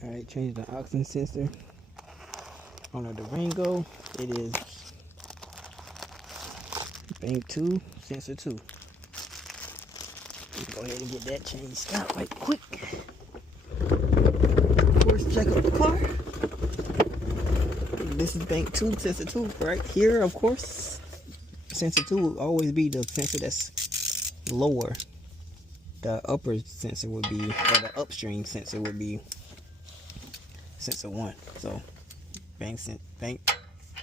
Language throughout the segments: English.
Alright, change the oxygen sensor on the Durango. It is bank 2, sensor 2. Let's go ahead and get that changed out right quick. Of course, check out the car. This is bank 2, sensor 2 right here, of course. Sensor 2 will always be the sensor that's lower. The upper sensor would be, or the upstream sensor would be sensor 1. So bank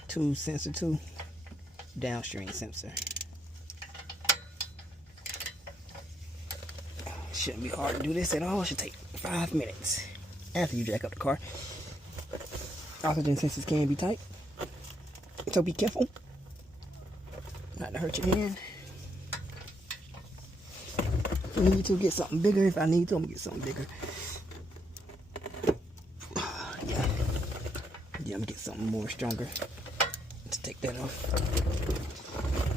2, sensor 2, downstream sensor. Shouldn't be hard to do this at all. It should take 5 minutes after you jack up the car. Oxygen sensors can be tight, so be careful not to hurt your hand. If you need to get something bigger, if I need to, I'm gonna get something bigger. Yeah, I'm gonna get something more stronger to take that off.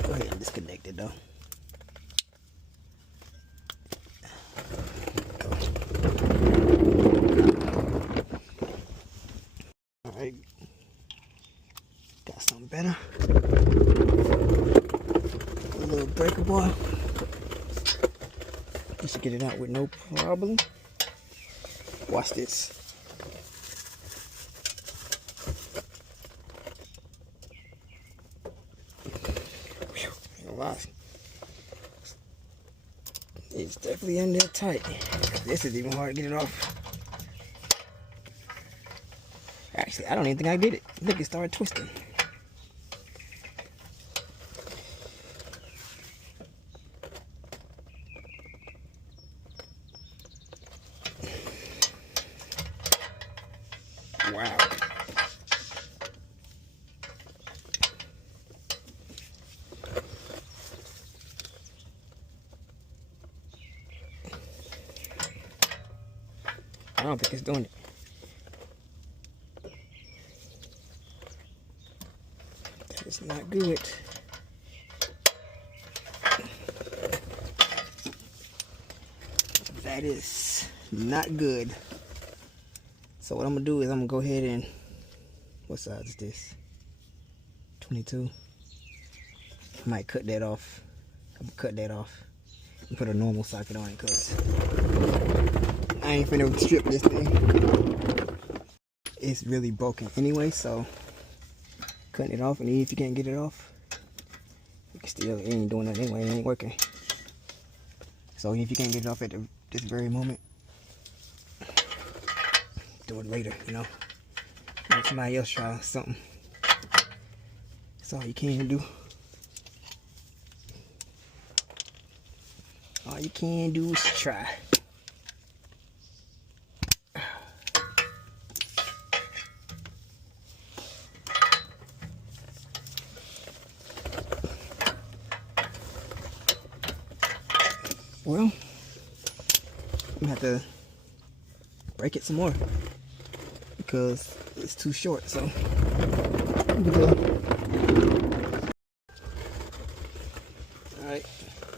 Go ahead and disconnect it though. Alright, got something better. A little breaker bar. You should get it out with no problem. Watch this. It's definitely in there tight. This is even hard to get it off. Actually, I don't even think I did it. Look, it started twisting. Wow. I don't think it's doing it. That is not good. That is not good. So what I'm gonna do is I'm gonna go ahead and, what size is this? 22. I might cut that off. I'm gonna cut that off and put a normal socket on it, because I ain't finna strip this thing. It's really broken anyway, so cutting it off, and even if you can't get it off, you can still, it ain't doing that anyway, it ain't working. So if you can't get it off at this very moment, do it later, you know. Let somebody else try something. That's all you can do. All you can do is try. Well, I'm gonna have to break it some more because it's too short, so alright,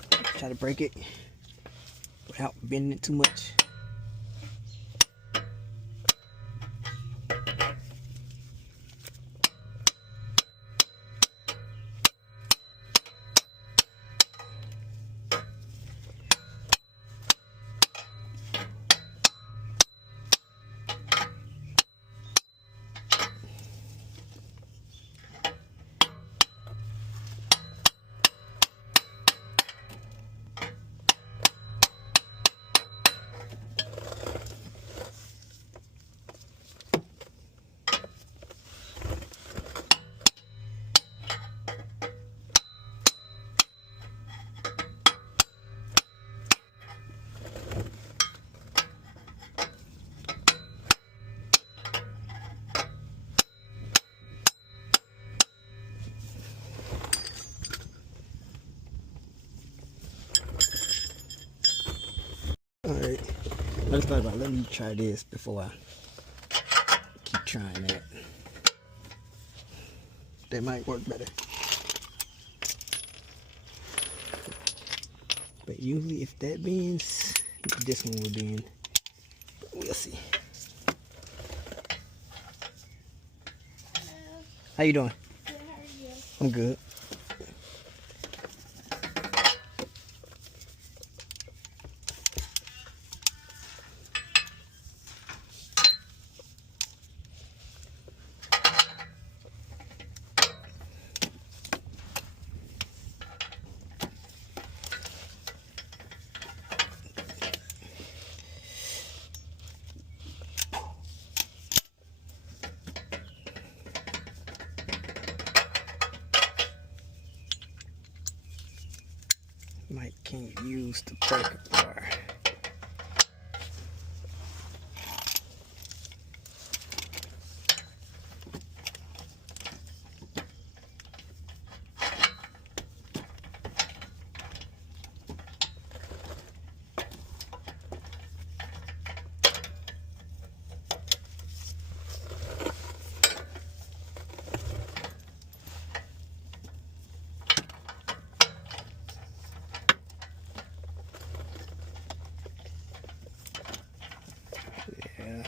try to break it without bending it too much. Alright, I just thought about let me try this before I keep trying that. That might work better. But usually if that bends, this one will bend. But we'll see. How you doing? Good, how are you? I'm good. Mike, can you use the breaker bar? Yeah.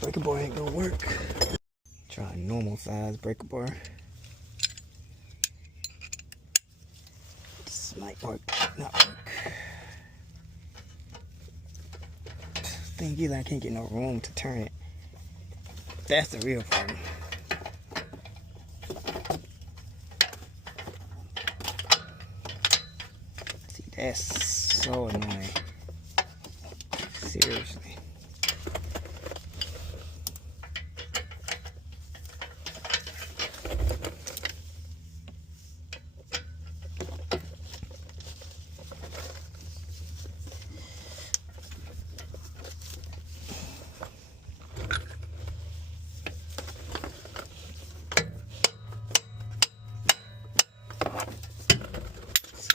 Breaker bar ain't gonna work. Try a normal size breaker bar. This might work, not work. Thing is, I can't get no room to turn it. That's the real problem. See, that's so annoying. Seriously.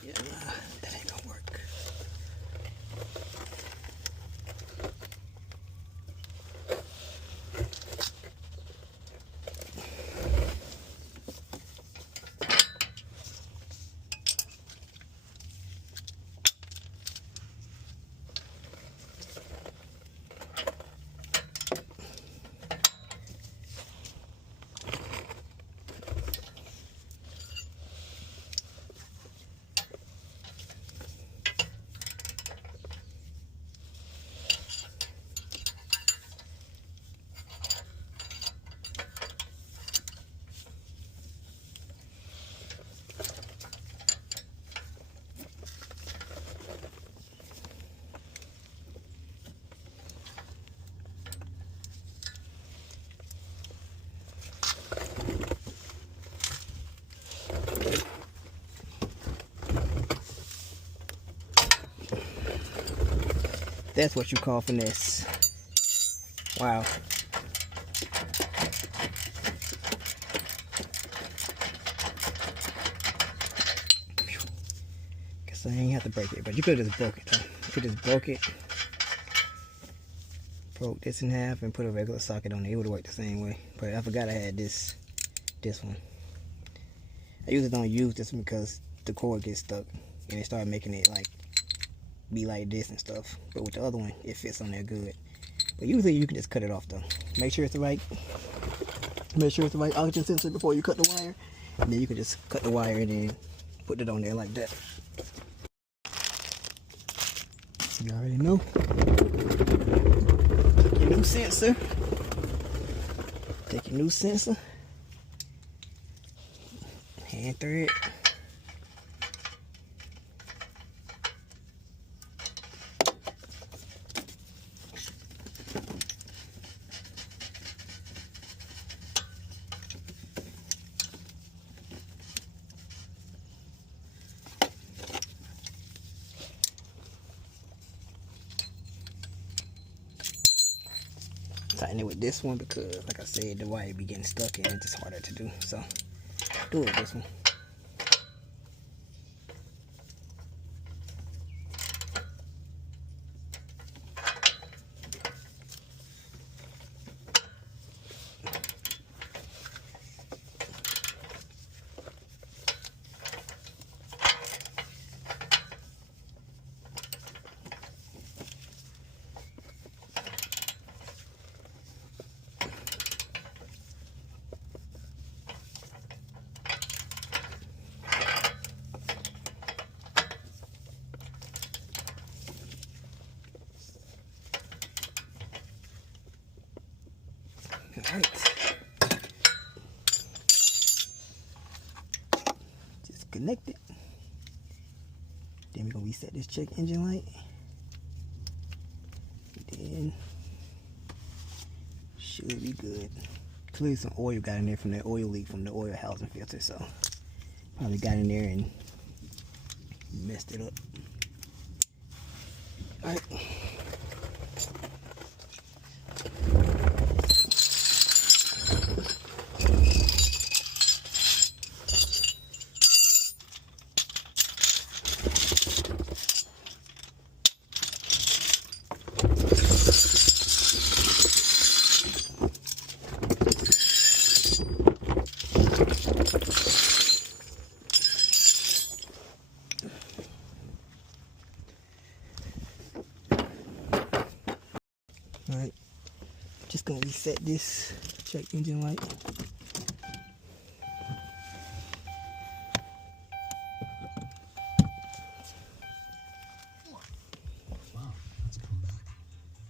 Yeah, nah, that ain't gonna work. That's what you call finesse. Wow. Guess I ain't have to break it, but you could have just broke it though. You could just broke it, broke this in half, and put a regular socket on it. It would have worked the same way. But I forgot I had this one. I usually don't use this one because the cord gets stuck and it started making it like be like this and stuff. But with the other one, it fits on there good. But usually you can just cut it off though. Make sure it's the right oxygen sensor before you cut the wire. And then you can just cut the wire and then put it on there like that. You already know. Take your new sensor. Take your new sensor. Hand thread. Tighten it with this one because, like I said, the wire be getting stuck and it's just harder to do. So, do it with this one. Alright. Just connect it. Then we're gonna reset this check engine light. Then should be good. Clearly some oil got in there from that oil leak from the oil housing filter, so probably got in there and messed it up. Alright. Alright, just gonna reset this check engine light. Wow, let's come back.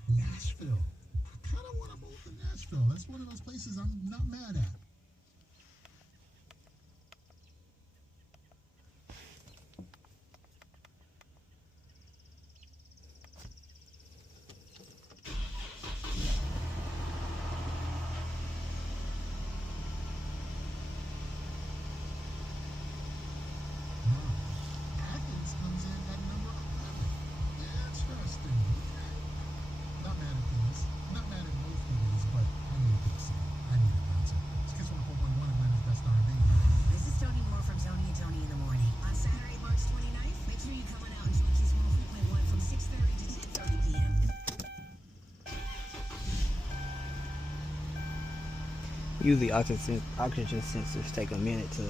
Nashville. I kind of want to move to Nashville. That's one of those places I'm not mad at. Usually oxygen sensors take a minute to